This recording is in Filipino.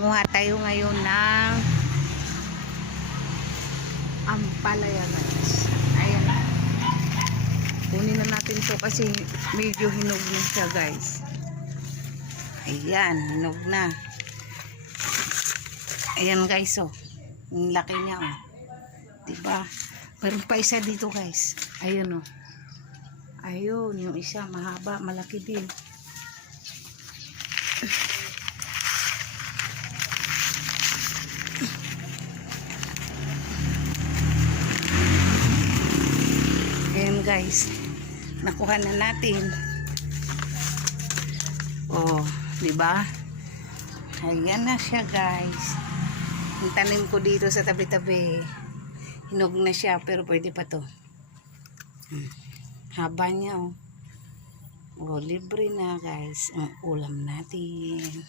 Manguha tayo ngayon ng ampalaya guys. Ayan. Kunin na natin to kasi medyo hinog na siya guys. Ayan, hinog na. Ayan guys, oh. Ang laki niya, oh. Diba? Meron pa isa dito guys. Ayun, oh. Ayun, yung isa mahaba, malaki din. Ayan guys, nakuha na natin. Oh, di ba? Ayan na siya guys. Yung tanim ko dito sa tabi-tabi, hinog na siya pero pwede pa to. Haba niya, oh. Oh, libre na guys ang ulam natin.